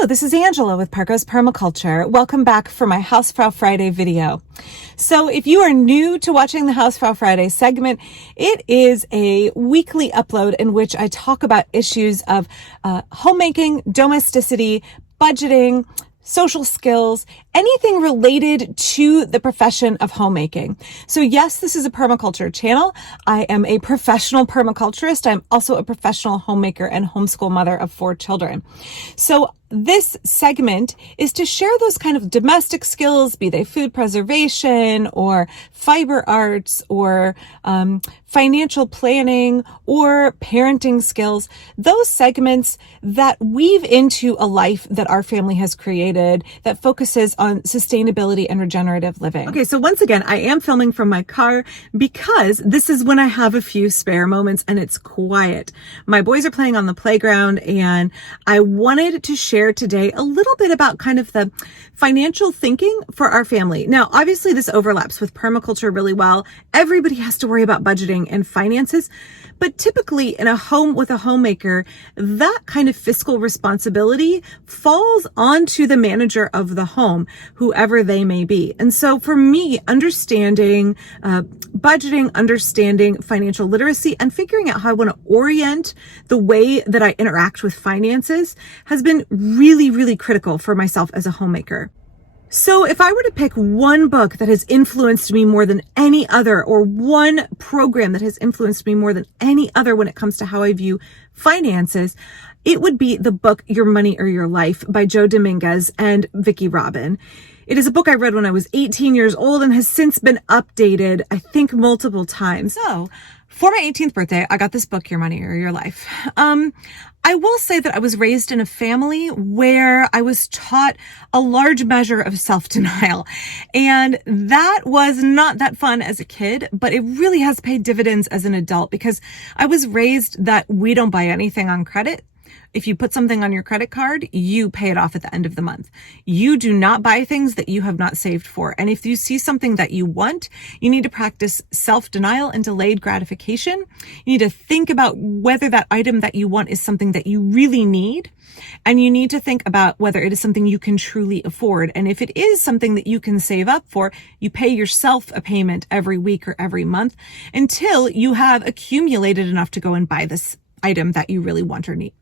Hello, this is Angela with Parco's Permaculture. Welcome back for my Hausfrau Friday video. So if you are new to watching the Hausfrau Friday segment, it is a weekly upload in which I talk about issues of homemaking, domesticity, budgeting, social skills, anything related to the profession of homemaking. So yes, this is a permaculture channel. I am a professional permaculturist. I'm also a professional homemaker and homeschool mother of 4 children. So this segment is to share those kind of domestic skills, be they food preservation or fiber arts or financial planning or parenting skills, those segments that weave into a life that our family has created that focuses on sustainability and regenerative living. Okay, so once again, I am filming from my car because this is when I have a few spare moments and it's quiet. My boys are playing on the playground and I wanted to share today a little bit about kind of the financial thinking for our family. Now, obviously this overlaps with permaculture really well. Everybody has to worry about budgeting and finances, but typically in a home with a homemaker, that kind of fiscal responsibility falls onto the manager of the home, whoever they may be. And so for me, understanding budgeting, understanding financial literacy, and figuring out how I want to orient the way that I interact with finances has been really, really critical for myself as a homemaker. So if I were to pick one book that has influenced me more than any other, or one program that has influenced me more than any other when it comes to how I view finances, it would be the book Your Money or Your Life by Joe Dominguez and Vicki Robin. It is a book I read when I was 18 years old and has since been updated, I think, multiple times. So for my 18th birthday, I got this book, Your Money or Your Life. I will say that I was raised in a family where I was taught a large measure of self-denial, and that was not that fun as a kid, but it really has paid dividends as an adult because I was raised that we don't buy anything on credit. If you put something on your credit card, you pay it off at the end of the month. You do not buy things that you have not saved for. And if you see something that you want, you need to practice self-denial and delayed gratification. You need to think about whether that item that you want is something that you really need. And you need to think about whether it is something you can truly afford. And if it is something that you can save up for, you pay yourself a payment every week or every month until you have accumulated enough to go and buy this item that you really want or need.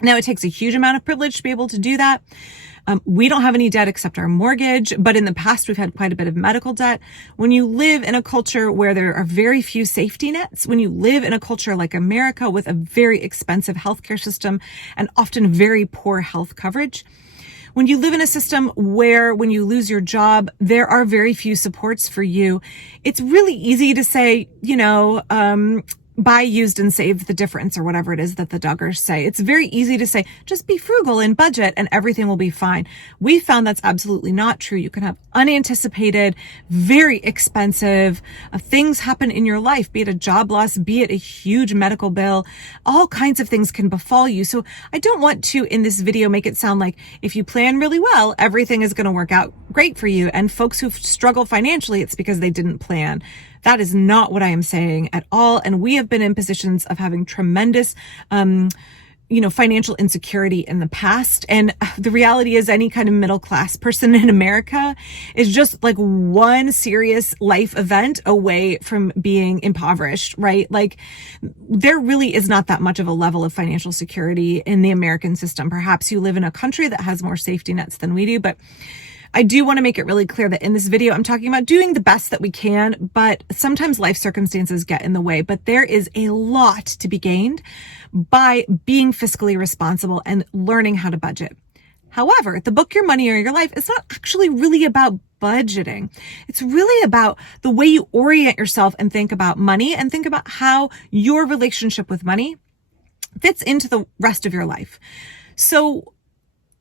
Now, it takes a huge amount of privilege to be able to do that. We don't have any debt except our mortgage, but in the past, we've had quite a bit of medical debt. When you live in a culture where there are very few safety nets, when you live in a culture like America with a very expensive healthcare system and often very poor health coverage, when you live in a system where when you lose your job, there are very few supports for you, it's really easy to say, buy used and save the difference, or whatever it is that the Duggars say. It's very easy to say, just be frugal and budget and everything will be fine. We found that's absolutely not true. You can have unanticipated, very expensive things happen in your life, be it a job loss, be it a huge medical bill. All kinds of things can befall you. So I don't want to, in this video, make it sound like if you plan really well, everything is going to work out great for you. And folks who struggle financially, it's because they didn't plan. That is not what I am saying at all. And we have been in positions of having tremendous, financial insecurity in the past. And the reality is any kind of middle-class person in America is just like one serious life event away from being impoverished, right? Like there really is not that much of a level of financial security in the American system. Perhaps you live in a country that has more safety nets than we do, but I do want to make it really clear that in this video, I'm talking about doing the best that we can, but sometimes life circumstances get in the way. But there is a lot to be gained by being fiscally responsible and learning how to budget. However, the book Your Money or Your Life is not actually really about budgeting. It's really about the way you orient yourself and think about money and think about how your relationship with money fits into the rest of your life. So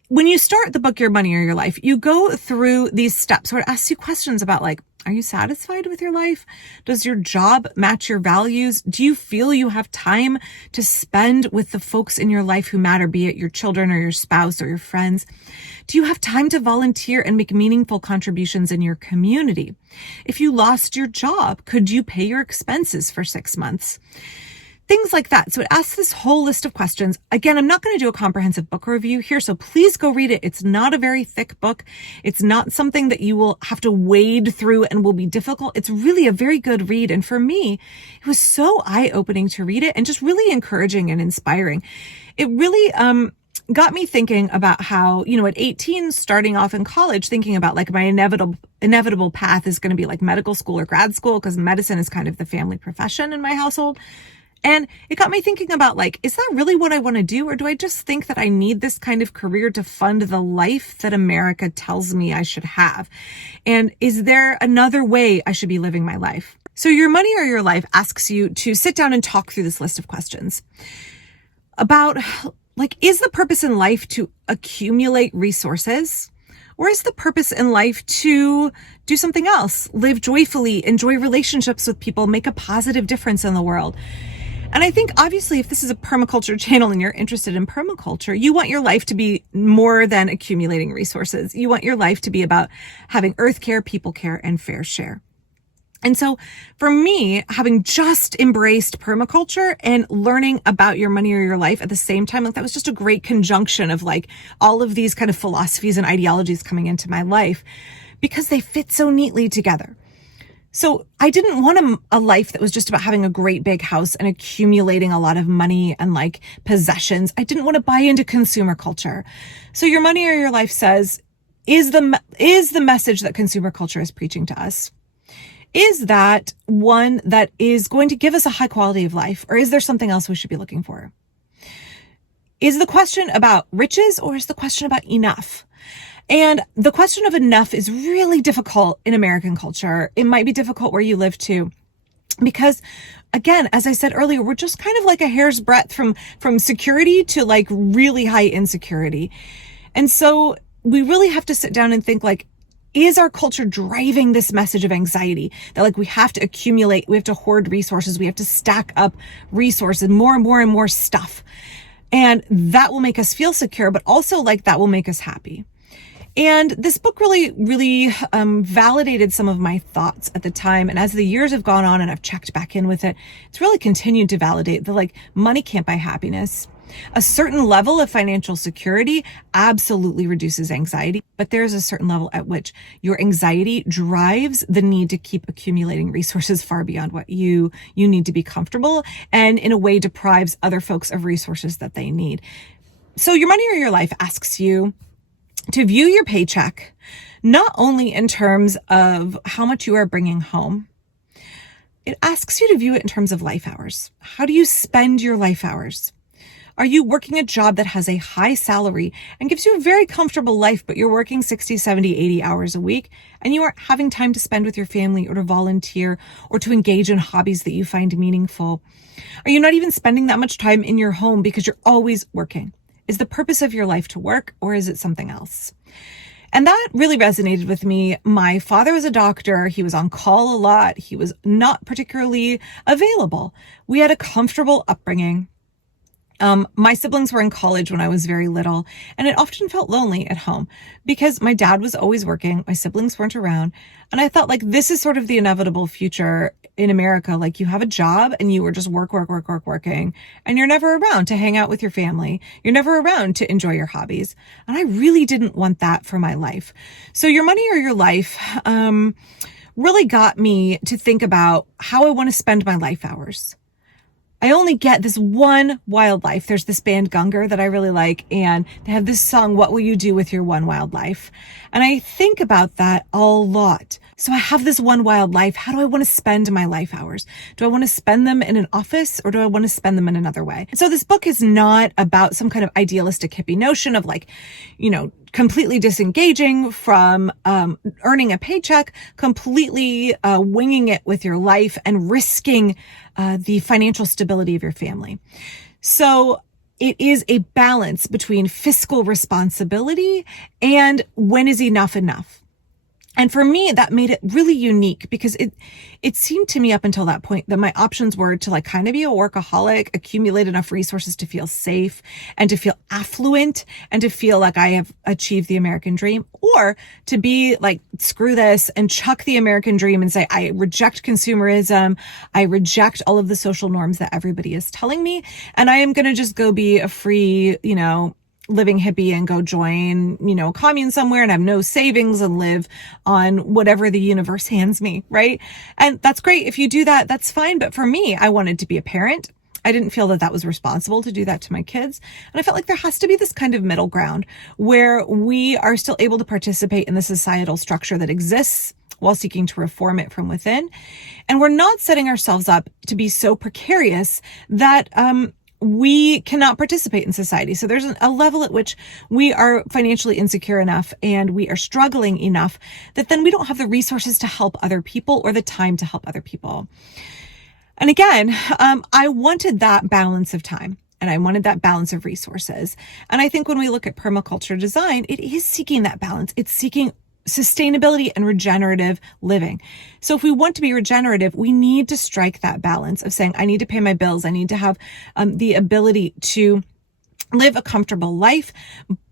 when you start the book Your Money or Your Life, you go through these steps where it asks you questions about like, are you satisfied with your life? Does your job match your values? Do you feel you have time to spend with the folks in your life who matter, be it your children or your spouse or your friends? Do you have time to volunteer and make meaningful contributions in your community? If you lost your job, could you pay your expenses for 6 months? things like that. So it asks this whole list of questions. Again, I'm not going to do a comprehensive book review here, so please go read it. It's not a very thick book. It's not something that you will have to wade through and will be difficult. It's really a very good read. And for me, it was so eye-opening to read it and just really encouraging and inspiring. It really, got me thinking about how, at 18, starting off in college, thinking about like my inevitable path is going to be like medical school or grad school, because medicine is kind of the family profession in my household. And it got me thinking about like, is that really what I want to do? Or do I just think that I need this kind of career to fund the life that America tells me I should have? And is there another way I should be living my life? So Your Money or Your Life asks you to sit down and talk through this list of questions about like, is the purpose in life to accumulate resources? Or is the purpose in life to do something else, live joyfully, enjoy relationships with people, make a positive difference in the world? And I think obviously if this is a permaculture channel and you're interested in permaculture, you want your life to be more than accumulating resources. You want your life to be about having earth care, people care, and fair share. And so for me, having just embraced permaculture and learning about Your Money or Your Life at the same time, like that was just a great conjunction of like all of these kind of philosophies and ideologies coming into my life because they fit so neatly together. So I didn't want a life that was just about having a great big house and accumulating a lot of money and like possessions. I didn't want to buy into consumer culture. So Your Money or Your Life says, is the message that consumer culture is preaching to us? Is that one that is going to give us a high quality of life, or is there something else we should be looking for? Is the question about riches, or is the question about enough? And the question of enough is really difficult in American culture. It might be difficult where you live too, because again, as I said earlier, we're just kind of like a hair's breadth from security to like really high insecurity. And so we really have to sit down and think like, is our culture driving this message of anxiety that like we have to accumulate, we have to hoard resources, we have to stack up resources, more and more and more stuff. And that will make us feel secure, but also like that will make us happy. And this book really validated some of my thoughts at the time. And as the years have gone on and I've checked back in with it, it's really continued to validate that like money can't buy happiness. A certain level of financial security absolutely reduces anxiety, but there's a certain level at which your anxiety drives the need to keep accumulating resources far beyond what you need to be comfortable, and in a way deprives other folks of resources that they need. So Your Money or Your Life asks you to view your paycheck not only in terms of how much you are bringing home. It asks you to view it in terms of life hours. How do you spend your life hours? Are you working a job that has a high salary and gives you a very comfortable life, but you're working 60, 70, 80 hours a week and you aren't having time to spend with your family or to volunteer or to engage in hobbies that you find meaningful? Are you not even spending that much time in your home because you're always working? Is the purpose of your life to work, or is it something else? And that really resonated with me. My father was a doctor. He was on call a lot. He was not particularly available. We had a comfortable upbringing. My siblings were in college when I was very little, and it often felt lonely at home because my dad was always working. My siblings weren't around. And I thought like, this is sort of the inevitable future in America. Like you have a job and you are just working, and you're never around to hang out with your family. You're never around to enjoy your hobbies. And I really didn't want that for my life. So Your Money or Your Life, really got me to think about how I want to spend my life hours. I only get this one wild life. There's this band Gunger that I really like, and they have this song, What Will You Do With Your One Wild Life? And I think about that a lot. So I have this one wild life. How do I want to spend my life hours? Do I want to spend them in an office, or do I want to spend them in another way? So this book is not about some kind of idealistic hippie notion of like, completely disengaging from earning a paycheck, completely winging it with your life and risking the financial stability of your family. So it is a balance between fiscal responsibility and when is enough enough. And for me, that made it really unique because it seemed to me up until that point that my options were to like kind of be a workaholic, accumulate enough resources to feel safe and to feel affluent and to feel like I have achieved the American dream, or to be like, screw this and chuck the American dream and say, I reject consumerism. I reject all of the social norms that everybody is telling me. And I am going to just go be a free, living hippie and go join, a commune somewhere and have no savings and live on whatever the universe hands me, right? And that's great. If you do that, that's fine. But for me, I wanted to be a parent. I didn't feel that was responsible to do that to my kids. And I felt like there has to be this kind of middle ground where we are still able to participate in the societal structure that exists while seeking to reform it from within. And we're not setting ourselves up to be so precarious that, we cannot participate in society. So there's a level at which we are financially insecure enough and we are struggling enough that then we don't have the resources to help other people or the time to help other people. And again, I wanted that balance of time and I wanted that balance of resources. And I think when we look at permaculture design, it is seeking that balance. It's seeking sustainability and regenerative living. So if we want to be regenerative, we need to strike that balance of saying, I need to pay my bills. I need to have the ability to live a comfortable life.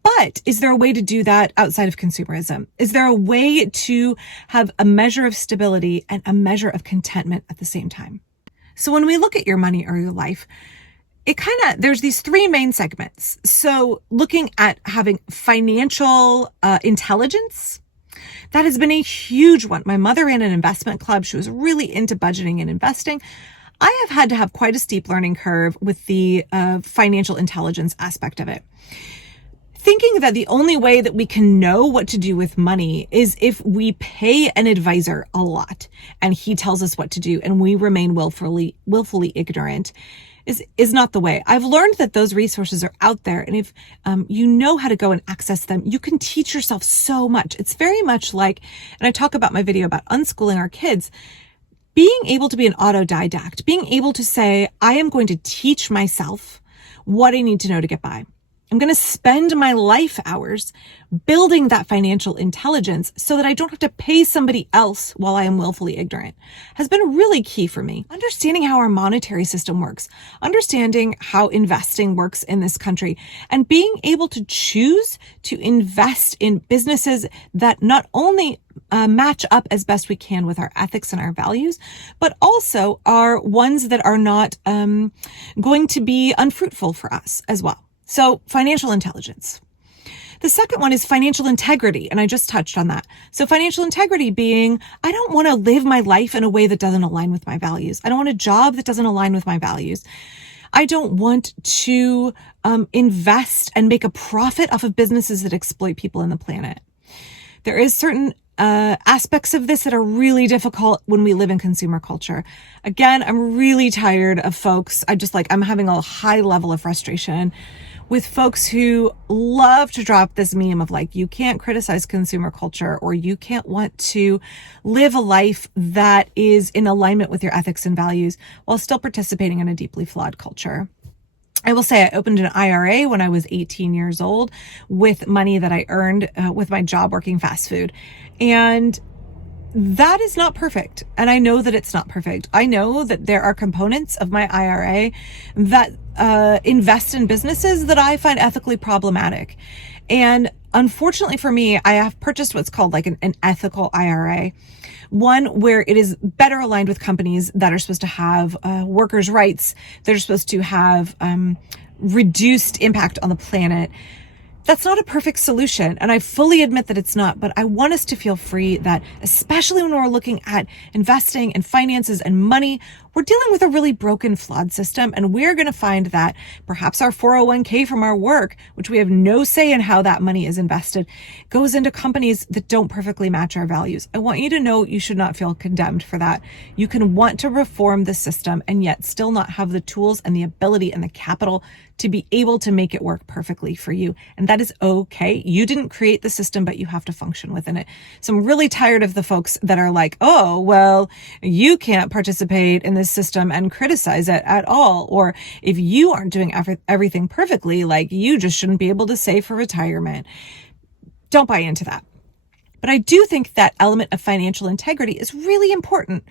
But is there a way to do that outside of consumerism? Is there a way to have a measure of stability and a measure of contentment at the same time? So when we look at your money or your life, there's these three main segments. So looking at having financial intelligence, that has been a huge one. My mother ran an investment club. She was really into budgeting and investing. I have had to have quite a steep learning curve with the financial intelligence aspect of it. Thinking that the only way that we can know what to do with money is if we pay an advisor a lot and he tells us what to do and we remain willfully ignorant is not the way. I've learned that those resources are out there. And if you know how to go and access them, you can teach yourself so much. It's very much like, and I talk about my video about unschooling our kids, being able to be an autodidact, being able to say, I am going to teach myself what I need to know to get by. I'm going to spend my life hours building that financial intelligence so that I don't have to pay somebody else while I am willfully ignorant has been really key for me. Understanding how our monetary system works, understanding how investing works in this country, and being able to choose to invest in businesses that not only match up as best we can with our ethics and our values, but also are ones that are not going to be unfruitful for us as well. So financial intelligence. The second one is financial integrity, and I just touched on that. So financial integrity being, I don't want to live my life in a way that doesn't align with my values. I don't want a job that doesn't align with my values. I don't want to invest and make a profit off of businesses that exploit people and the planet. There is certain aspects of this that are really difficult when we live in consumer culture. Again, I'm really tired of folks. I'm having a high level of frustration with folks who love to drop this meme of like, you can't criticize consumer culture or you can't want to live a life that is in alignment with your ethics and values while still participating in a deeply flawed culture. I will say I opened an IRA when I was 18 years old with money that I earned with my job working fast food. And that is not perfect. And I know that it's not perfect. I know that there are components of my IRA that invest in businesses that I find ethically problematic. And unfortunately for me, I have purchased what's called like an ethical IRA. One where it is better aligned with companies that are supposed to have workers' rights, that are supposed to have reduced impact on the planet. That's not a perfect solution, and I fully admit that it's not, but I want us to feel free that, especially when we're looking at investing and finances and money, we're dealing with a really broken, flawed system, and we're going to find that perhaps our 401k from our work, which we have no say in how that money is invested, goes into companies that don't perfectly match our values. I want you to know you should not feel condemned for that. You can want to reform the system and yet still not have the tools and the ability and the capital to be able to make it work perfectly for you. And that is okay. You didn't create the system, but you have to function within it. So I'm really tired of the folks that are like, oh, well, you can't participate in this system and criticize it at all. Or if you aren't doing everything perfectly, like you just shouldn't be able to save for retirement. Don't buy into that. But I do think that element of financial integrity is really important.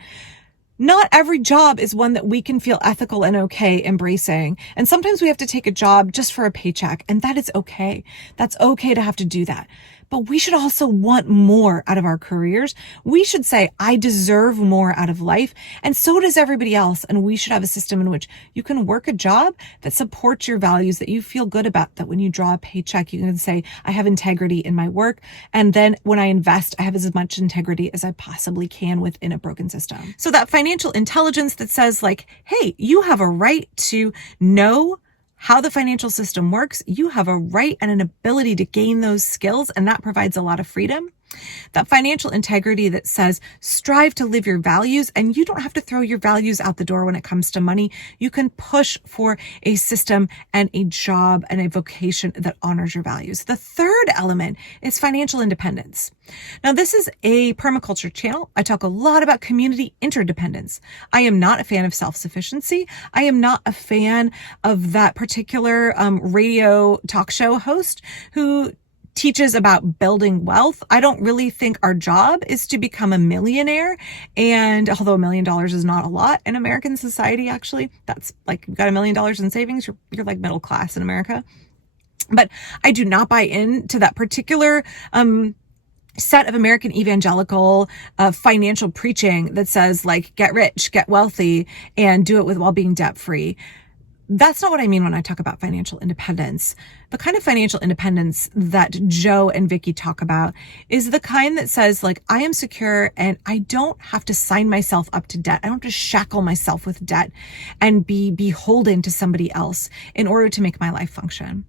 Not every job is one that we can feel ethical and okay embracing. And sometimes we have to take a job just for a paycheck, and that is okay. That's okay to have to do that. But we should also want more out of our careers. We should say, I deserve more out of life. And so does everybody else. And we should have a system in which you can work a job that supports your values, that you feel good about, that when you draw a paycheck, you can say, I have integrity in my work. And then when I invest, I have as much integrity as I possibly can within a broken system. So that financial intelligence that says like, hey, you have a right to know how the financial system works. You have a right and an ability to gain those skills, and that provides a lot of freedom. That financial integrity that says strive to live your values, and you don't have to throw your values out the door when it comes to money. You can push for a system and a job and a vocation that honors your values. The third element is financial independence. Now, this is a permaculture channel. I talk a lot about community interdependence. I am not a fan of self-sufficiency. I am not a fan of that particular radio talk show host who teaches about building wealth. I don't really think our job is to become a millionaire. And although $1 million is not a lot in American society, actually, that's like, you've got $1 million in savings, you're like middle class in America. But I do not buy into that particular, set of American evangelical financial preaching that says like, get rich, get wealthy, and do it while being debt free. That's not what I mean when I talk about financial independence. The kind of financial independence that Joe and Vicky talk about is the kind that says like, I am secure and I don't have to sign myself up to debt. I don't have to shackle myself with debt and be beholden to somebody else in order to make my life function.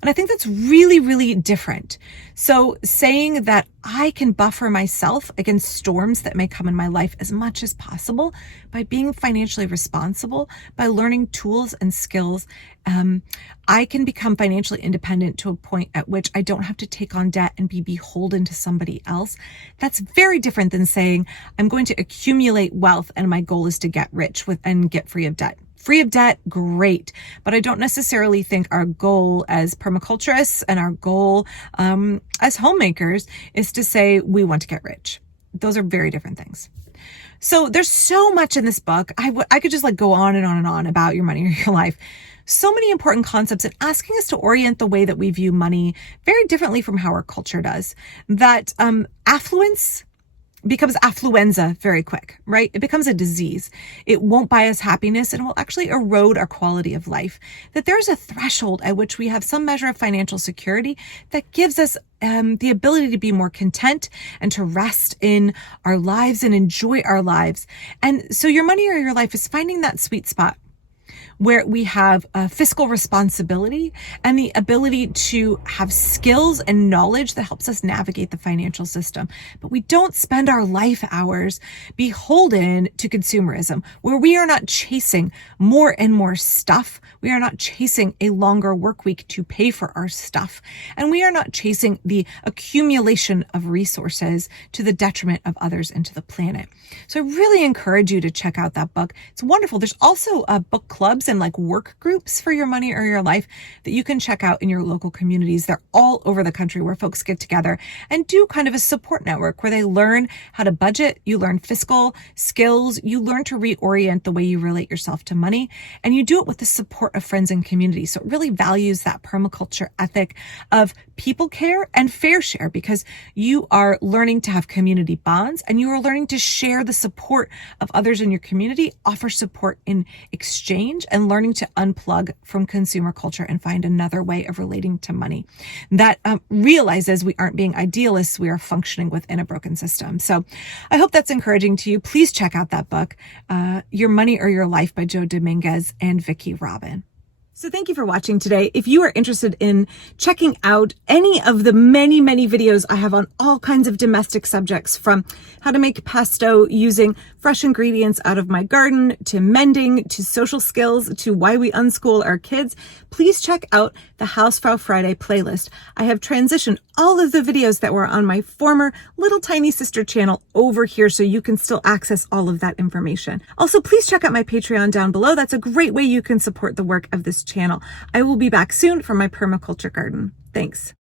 And I think that's really, really different. So saying that I can buffer myself against storms that may come in my life as much as possible by being financially responsible, by learning tools and skills, I can become financially independent to a point at which I don't have to take on debt and be beholden to somebody else. That's very different than saying I'm going to accumulate wealth and my goal is to get rich and get free of debt. Free of debt, great. But I don't necessarily think our goal as permaculturists and our goal as homemakers is to say we want to get rich. Those are very different things. So there's so much in this book. I could just like go on and on and on about your money or your life. So many important concepts and asking us to orient the way that we view money very differently from how our culture does. That affluence becomes affluenza very quick, right? It becomes a disease. It won't buy us happiness and it will actually erode our quality of life. That there's a threshold at which we have some measure of financial security that gives us the ability to be more content and to rest in our lives and enjoy our lives. And so your money or your life is finding that sweet spot where we have fiscal responsibility and the ability to have skills and knowledge that helps us navigate the financial system. But we don't spend our life hours beholden to consumerism, where we are not chasing more and more stuff. We are not chasing a longer work week to pay for our stuff. And we are not chasing the accumulation of resources to the detriment of others and to the planet. So I really encourage you to check out that book. It's wonderful. There's also book clubs and like work groups for your money or your life that you can check out in your local communities. They're all over the country where folks get together and do kind of a support network where they learn how to budget, you learn fiscal skills, you learn to reorient the way you relate yourself to money, and you do it with the support of friends and community. So it really values that permaculture ethic of people care and fair share, because you are learning to have community bonds and you are learning to share the support of others in your community, offer support in exchange, and learning to unplug from consumer culture and find another way of relating to money that realizes we aren't being idealists, we are functioning within a broken system. So I hope that's encouraging to you. Please check out that book, Your Money or Your Life by Joe Dominguez and Vicky Robin. So thank you for watching today. If you are interested in checking out any of the many, many videos I have on all kinds of domestic subjects, from how to make pesto using fresh ingredients out of my garden, to mending, to social skills, to why we unschool our kids, please check out the Hausfrau Friday playlist. I have transitioned all of the videos that were on my former little tiny sister channel over here so you can still access all of that information. Also, please check out my Patreon down below. That's a great way you can support the work of this channel. I will be back soon for my permaculture garden. Thanks.